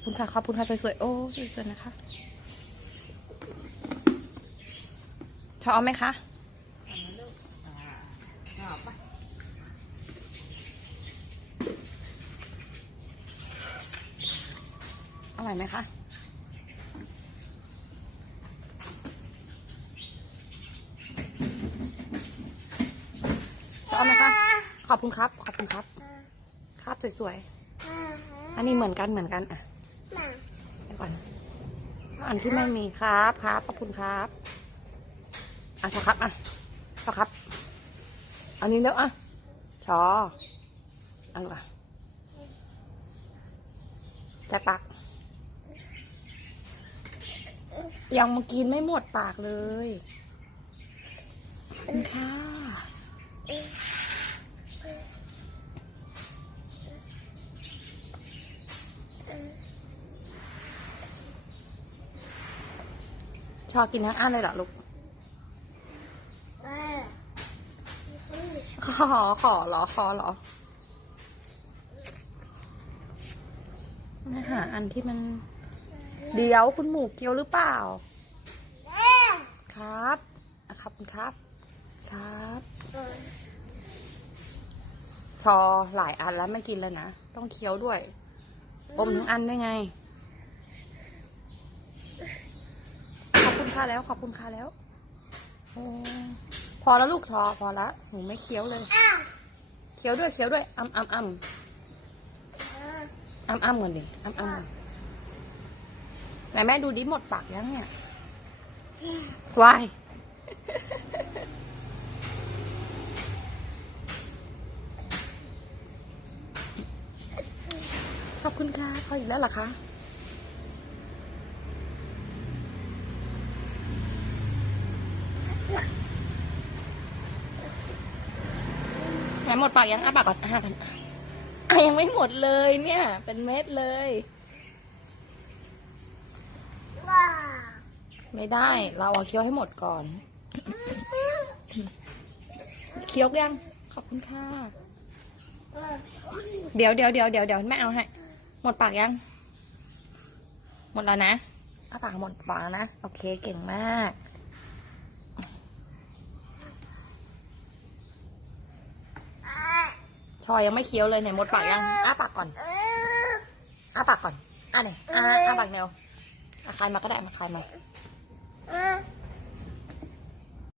อบคุณค่ะ ขอบคุณค่ะ สวยๆ โอ้สวยๆ นะคะชอบไหมคะชอบปะอร่อยไหมคะชอบไหมคะ ขอบคุณครับ ขอบคุณครับ ครับสวยๆ อันนี้เหมือนกันเหมือนกันอะ ไปก่อนอันที่ไม่มีครับครับขอบคุณครับอะชอครับอะชอครับ อันนี้เลืออะชออันก่อนจัดปากยังมากินไม่หมดปากเลยคุณค่ะ ชอบกินทั้งอันเลยเหรอลูก ขอ ขอเหรอ ขอเหรอนะหาอันที่มัน เดี๋ยวคุณหมูเกียวหรือเปล่า ครับอะครับคุณครับ ครับ ชอหลายอันแล้วไม่กินเลยนะ ต้องเคี้ยวด้วย อมทั้งอันด้วยไง ขอบ ค่ะแล้วขอบคุณค่ะแล้วอพอแล้วลูกชอพอละหนูไม่เคี้ยวเลยเคี้ยวด้วยเคี้ยวด้วยอ้ำอ้ำอ้ำอ้ำอ้ำเหมือนดิอ้ำอ้ำก่อนไหนแม่ดูดิหมดปากยังเนี่ยวายขอบคุณค่ะพออีกแล้วหรอคะ หนหมดปากยังอ้าปากก่อนอ้ากันอะยังไม่หมดเลยเนี่ย เป็นเม็ดเลย ไม่ได้ เราเอาเคี้ยวให้หมดก่อน เคี้ยวยัง ขอบคุณค่ะ เดี๋ยวเดี๋ยวเดี๋ยวเดี๋ยวเดี๋ยวแม่เอาให้ หมดปากยัง หมดแล้วนะอ้าปากหมดปากแล้วนะ โอเค เก่งมาก อยังไม่เคี้ยวเลยไหนมดปากยังอ้าปากก่อนอ้าปากก่อนอ้าเนี่อ้าอ้าปากแนวอาคายมาก็ได้มาคายมา